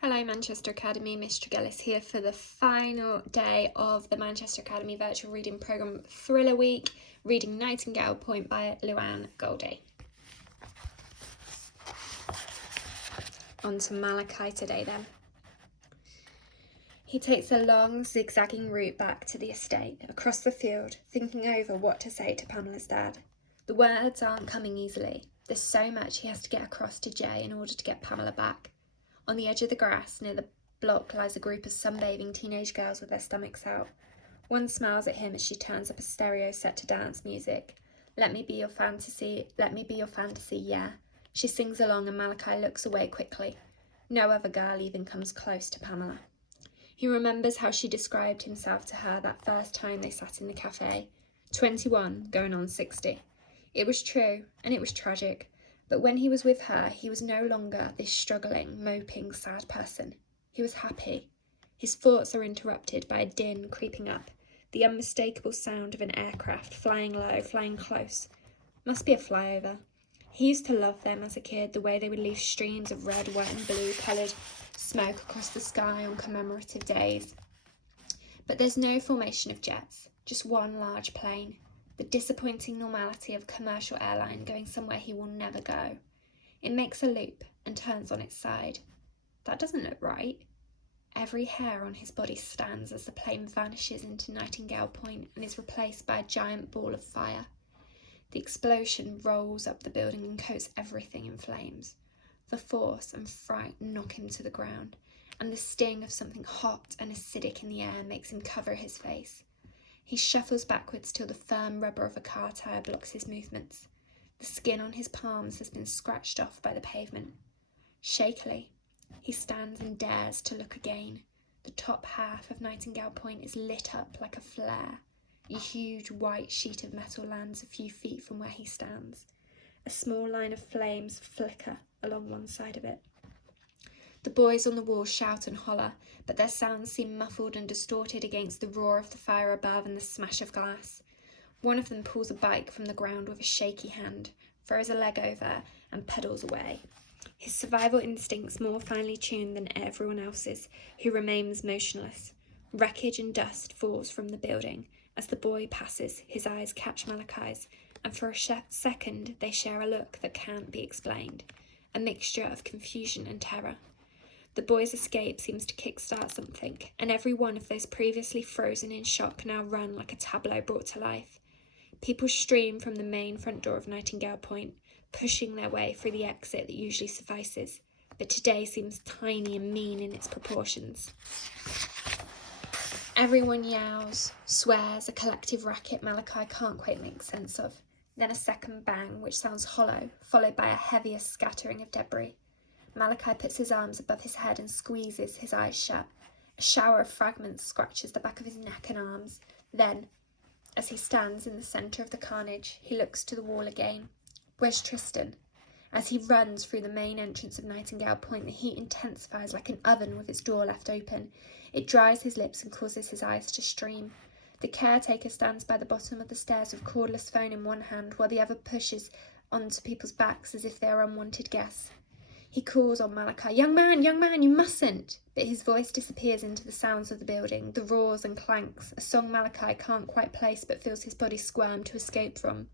Hello Manchester Academy, Miss Tregelles here for the final day of the Manchester Academy Virtual Reading Programme Thriller Week, reading Nightingale Point by Luan Goldie. On to Malachi today then. He takes a long, zigzagging route back to the estate, across the field, thinking over what to say to Pamela's dad. The words aren't coming easily. There's so much he has to get across to Jay in order to get Pamela back. On the edge of the grass near the block lies a group of sunbathing teenage girls with their stomachs out. One smiles at him as she turns up a stereo set to dance music. Let me be your fantasy, yeah. She sings along and Malachi looks away quickly. No other girl even comes close to Pamela. He remembers how she described himself to her that first time they sat in the cafe. 21, going on 60. It was true, and it was tragic. But when he was with her, he was no longer this struggling, moping, sad person. He was happy. His thoughts are interrupted by a din creeping up, the unmistakable sound of an aircraft, flying low, flying close. Must be a flyover. He used to love them as a kid, the way they would leave streams of red, white and blue coloured smoke across the sky on commemorative days. But there's no formation of jets, just one large plane. The disappointing normality of a commercial airline going somewhere he will never go. It makes a loop and turns on its side. That doesn't look right. Every hair on his body stands as the plane vanishes into Nightingale Point and is replaced by a giant ball of fire. The explosion rolls up the building and coats everything in flames. The force and fright knock him to the ground, and the sting of something hot and acidic in the air makes him cover his face. He shuffles backwards till the firm rubber of a car tyre blocks his movements. The skin on his palms has been scratched off by the pavement. Shakily, he stands and dares to look again. The top half of Nightingale Point is lit up like a flare. A huge white sheet of metal lands a few feet from where he stands. A small line of flames flicker along one side of it. The boys on the wall shout and holler, but their sounds seem muffled and distorted against the roar of the fire above and the smash of glass. One of them pulls a bike from the ground with a shaky hand, throws a leg over, and pedals away. His survival instincts more finely tuned than everyone else's, who remains motionless. Wreckage and dust falls from the building. As the boy passes, his eyes catch Malachi's, and for a second they share a look that can't be explained, a mixture of confusion and terror. The boy's escape seems to kickstart something, and every one of those previously frozen in shock now run like a tableau brought to life. People stream from the main front door of Nightingale Point, pushing their way through the exit that usually suffices, but today seems tiny and mean in its proportions. Everyone yowls, swears, a collective racket Malachi can't quite make sense of. Then a second bang, which sounds hollow, followed by a heavier scattering of debris. Malachi puts his arms above his head and squeezes his eyes shut. A shower of fragments scratches the back of his neck and arms. Then, as he stands in the centre of the carnage, he looks to the wall again. Where's Tristan? As he runs through the main entrance of Nightingale Point, the heat intensifies like an oven with its door left open. It dries his lips and causes his eyes to stream. The caretaker stands by the bottom of the stairs with a cordless phone in one hand, while the other pushes onto people's backs as if they are unwanted guests. He calls on Malachi, young man, you mustn't!" But his voice disappears into the sounds of the building, the roars and clanks, a song Malachi can't quite place but feels his body squirm to escape from.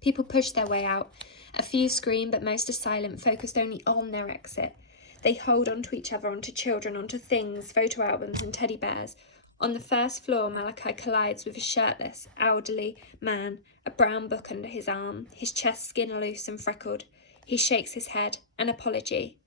People push their way out. A few scream, but most are silent, focused only on their exit. They hold onto each other, onto children, onto things, photo albums and teddy bears. On the first floor, Malachi collides with a shirtless, elderly man, a brown book under his arm, his chest skin loose and freckled. He shakes his head, an apology,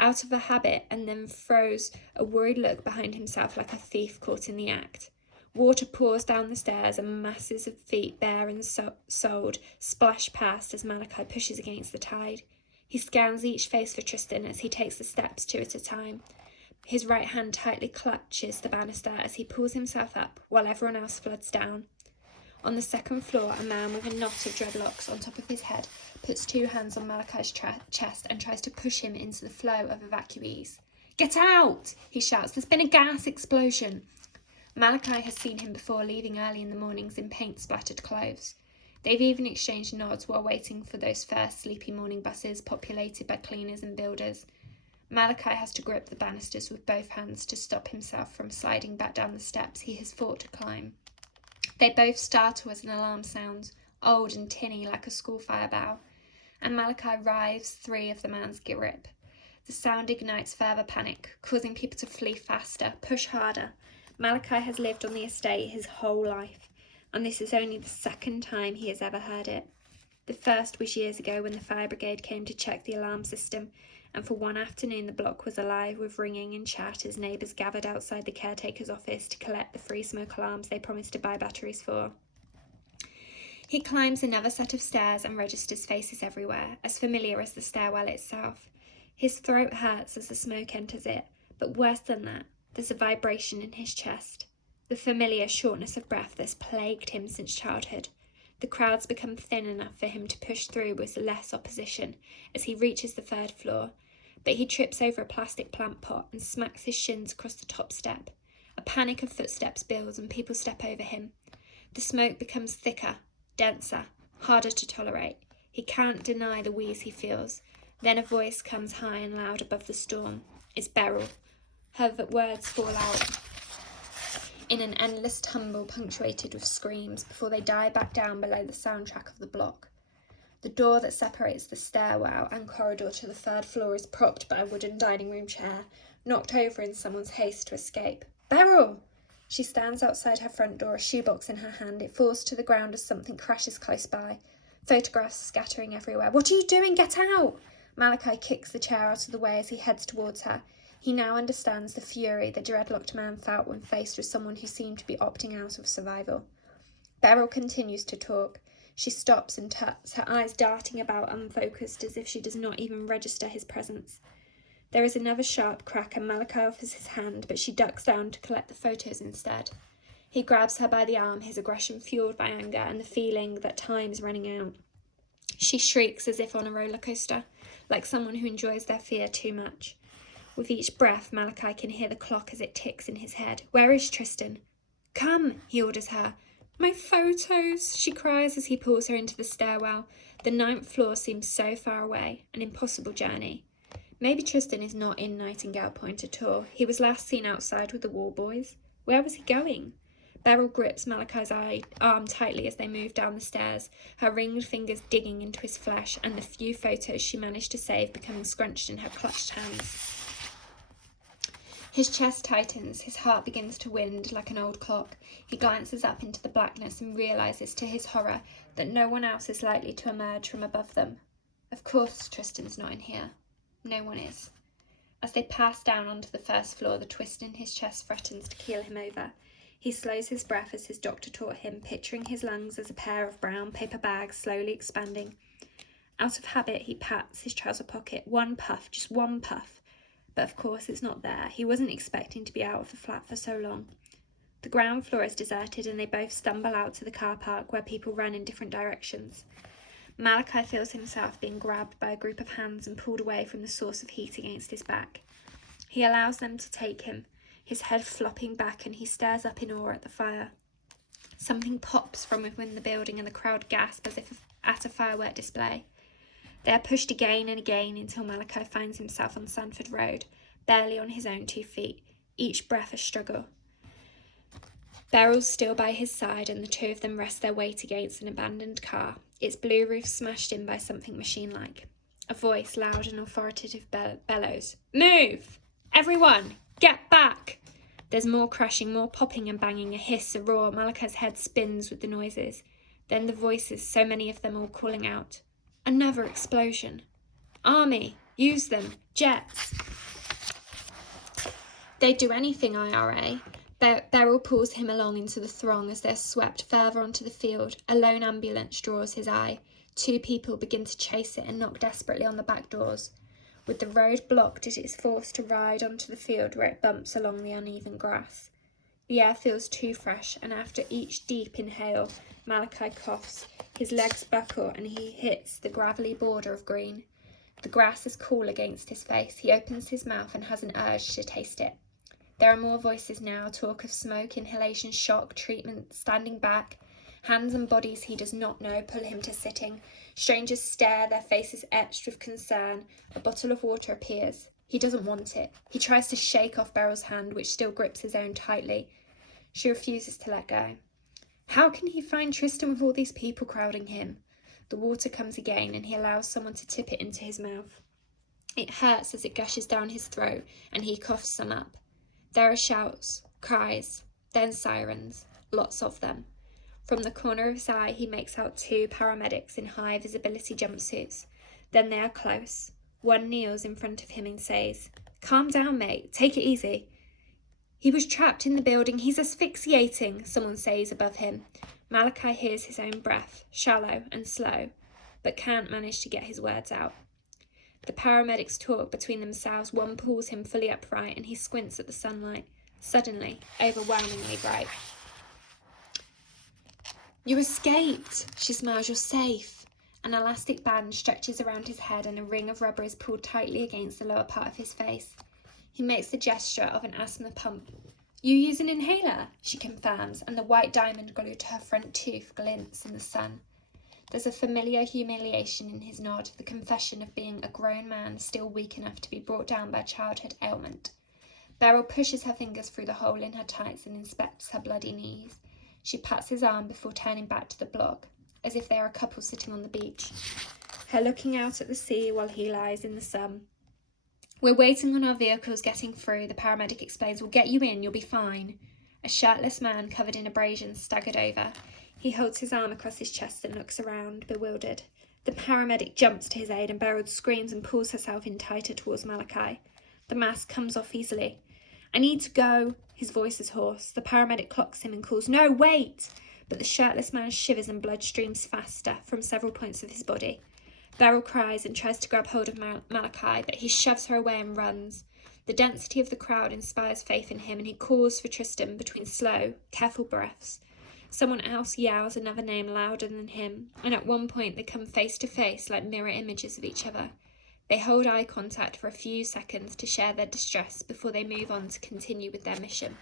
out of a habit, and then throws a worried look behind himself like a thief caught in the act. Water pours down the stairs and masses of feet, bare and soled, splash past as Malachi pushes against the tide. He scans each face for Tristan as he takes the steps two at a time. His right hand tightly clutches the banister as he pulls himself up while everyone else floods down. On the second floor, a man with a knot of dreadlocks on top of his head puts two hands on Malachi's chest and tries to push him into the flow of evacuees. "Get out!" he shouts. "There's been a gas explosion." Malachi has seen him before, leaving early in the mornings in paint-splattered clothes. They've even exchanged nods while waiting for those first sleepy morning buses populated by cleaners and builders. Malachi has to grip the banisters with both hands to stop himself from sliding back down the steps he has fought to climb. They both startle as an alarm sounds, old and tinny like a school fire bell, and Malachi rives free of the man's grip. The sound ignites further panic, causing people to flee faster, push harder. Malachi has lived on the estate his whole life, and this is only the second time he has ever heard it. The first was years ago when the fire brigade came to check the alarm system, and for one afternoon the block was alive with ringing and chat as neighbours gathered outside the caretaker's office to collect the free smoke alarms they promised to buy batteries for. He climbs another set of stairs and registers faces everywhere, as familiar as the stairwell itself. His throat hurts as the smoke enters it, but worse than that, there's a vibration in his chest. The familiar shortness of breath that's plagued him since childhood. The crowds become thin enough for him to push through with less opposition as he reaches the third floor, but he trips over a plastic plant pot and smacks his shins across the top step. A panic of footsteps builds and people step over him. The smoke becomes thicker, denser, harder to tolerate. He can't deny the wheeze he feels. Then a voice comes high and loud above the storm. It's Beryl. Her words fall out in an endless tumble punctuated with screams before they die back down below the soundtrack of the block. The door that separates the stairwell and corridor to the third floor is propped by a wooden dining room chair, knocked over in someone's haste to escape. Beryl! She stands outside her front door, a shoebox in her hand. It falls to the ground as something crashes close by. Photographs scattering everywhere. What are you doing? Get out! Malachi kicks the chair out of the way as he heads towards her. He now understands the fury the dreadlocked man felt when faced with someone who seemed to be opting out of survival. Beryl continues to talk. She stops and tuts, her eyes darting about unfocused as if she does not even register his presence. There is another sharp crack and Malachi offers his hand, but she ducks down to collect the photos instead. He grabs her by the arm, his aggression fueled by anger and the feeling that time is running out. She shrieks as if on a roller coaster, like someone who enjoys their fear too much. With each breath, Malachi can hear the clock as it ticks in his head. Where is Tristan? Come, he orders her. My photos, she cries as he pulls her into the stairwell. The 9th floor seems so far away, an impossible journey. Maybe Tristan is not in Nightingale Point at all. He was last seen outside with the war boys. Where was he going? Beryl grips Malachi's arm tightly as they move down the stairs, her ringed fingers digging into his flesh and the few photos she managed to save becoming scrunched in her clutched hands. His chest tightens, his heart begins to wind like an old clock. He glances up into the blackness and realises to his horror that no one else is likely to emerge from above them. Of course Tristan's not in here. No one is. As they pass down onto the first floor, the twist in his chest threatens to keel him over. He slows his breath as his doctor taught him, picturing his lungs as a pair of brown paper bags slowly expanding. Out of habit, he pats his trouser pocket. One puff, just one puff. But of course it's not there. He wasn't expecting to be out of the flat for so long. The ground floor is deserted and they both stumble out to the car park where people run in different directions. Malachi feels himself being grabbed by a group of hands and pulled away from the source of heat against his back. He allows them to take him, his head flopping back, and he stares up in awe at the fire. Something pops from within the building and the crowd gasp as if at a firework display. They are pushed again and again until Malachi finds himself on Sanford Road, barely on his own 2 feet, each breath a struggle. Beryl's still by his side and the two of them rest their weight against an abandoned car, its blue roof smashed in by something machine-like. A voice, loud and authoritative, bellows, "Move! Everyone! Get back!" There's more crashing, more popping and banging, a hiss, a roar. Malachi's head spins with the noises. Then the voices, so many of them all calling out. Another explosion. Army, use them, jets. They'd do anything, IRA. Beryl pulls him along into the throng as they're swept further onto the field. A lone ambulance draws his eye. 2 people begin to chase it and knock desperately on the back doors. With the road blocked, it is forced to ride onto the field where it bumps along the uneven grass. The air feels too fresh, and after each deep inhale, Malachi coughs. His legs buckle and he hits the gravelly border of green. The grass is cool against his face. He opens his mouth and has an urge to taste it. There are more voices now, talk of smoke, inhalation, shock, treatment, standing back. Hands and bodies he does not know pull him to sitting. Strangers stare, their faces etched with concern. A bottle of water appears. He doesn't want it. He tries to shake off Beryl's hand, which still grips his own tightly. She refuses to let go. How can he find Tristan with all these people crowding him? The water comes again, and he allows someone to tip it into his mouth. It hurts as it gushes down his throat, and he coughs some up. There are shouts, cries, then sirens, lots of them. From the corner of his eye, he makes out 2 paramedics in high-visibility jumpsuits. Then they are close. One kneels in front of him and says, "Calm down, mate. Take it easy." "He was trapped in the building. He's asphyxiating," someone says above him. Malachi hears his own breath, shallow and slow, but can't manage to get his words out. The paramedics talk between themselves. One pulls him fully upright, and he squints at the sunlight, suddenly overwhelmingly bright. "You escaped," she smiles. "You're safe." An elastic band stretches around his head, and a ring of rubber is pulled tightly against the lower part of his face. He makes the gesture of an asthma pump. "You use an inhaler," she confirms, and the white diamond glued to her front tooth glints in the sun. There's a familiar humiliation in his nod, the confession of being a grown man still weak enough to be brought down by childhood ailment. Beryl pushes her fingers through the hole in her tights and inspects her bloody knees. She pats his arm before turning back to the block, as if they are a couple sitting on the beach, her looking out at the sea while he lies in the sun. "We're waiting on our vehicles getting through," the paramedic explains. "We'll get you in, you'll be fine." A shirtless man covered in abrasions staggered over. He holds his arm across his chest and looks around, bewildered. The paramedic jumps to his aid, and Beryl screams and pulls herself in tighter towards Malachi. The mask comes off easily. "I need to go." His voice is hoarse. The paramedic clocks him and calls, "No, wait!" But the shirtless man shivers and blood streams faster from several points of his body. Beryl cries and tries to grab hold of Malachi, but he shoves her away and runs. The density of the crowd inspires faith in him, and he calls for Tristan between slow, careful breaths. Someone else yells another name louder than him, and at one point they come face to face like mirror images of each other. They hold eye contact for a few seconds to share their distress before they move on to continue with their mission.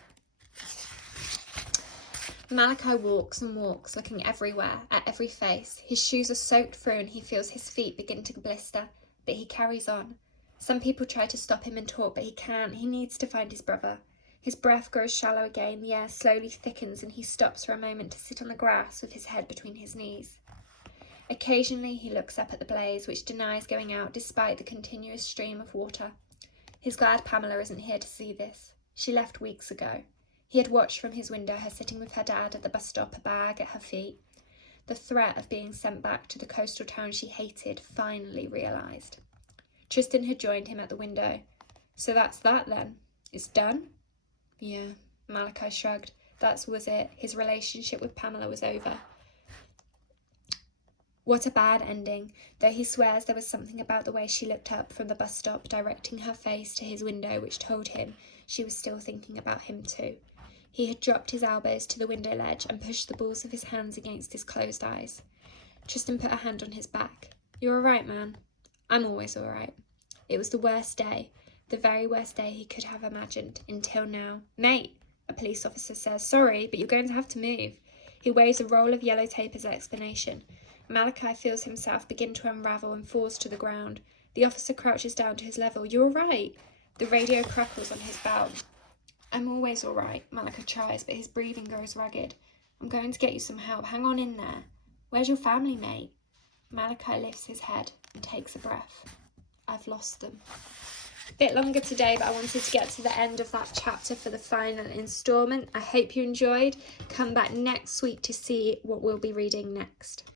Malachi walks and walks, looking everywhere, at every face. His shoes are soaked through and he feels his feet begin to blister, but he carries on. Some people try to stop him and talk, but he can't. He needs to find his brother. His breath grows shallow again, the air slowly thickens, and he stops for a moment to sit on the grass with his head between his knees. Occasionally he looks up at the blaze, which denies going out despite the continuous stream of water. He's glad Pamela isn't here to see this. She left weeks ago. He had watched from his window her sitting with her dad at the bus stop, a bag at her feet. The threat of being sent back to the coastal town she hated finally realised. Tristan had joined him at the window. "So that's that then? It's done?" "Yeah," Malachi shrugged. That was it. His relationship with Pamela was over. What a bad ending, though he swears there was something about the way she looked up from the bus stop, directing her face to his window, which told him she was still thinking about him too. He had dropped his elbows to the window ledge and pushed the balls of his hands against his closed eyes. Tristan put a hand on his back. "You're all right, man." "I'm always all right." It was the worst day, the very worst day he could have imagined, until now. "Mate," a police officer says. "Sorry, but you're going to have to move." He waves a roll of yellow tape as explanation. Malachi feels himself begin to unravel and falls to the ground. The officer crouches down to his level. "You're all right." The radio crackles on his belt. "I'm always all right," Malachi tries, but his breathing grows ragged. "I'm going to get you some help. Hang on in there." "Where's your family, mate?" Malachi lifts his head and takes a breath. "I've lost them." A bit longer today, but I wanted to get to the end of that chapter for the final instalment. I hope you enjoyed. Come back next week to see what we'll be reading next.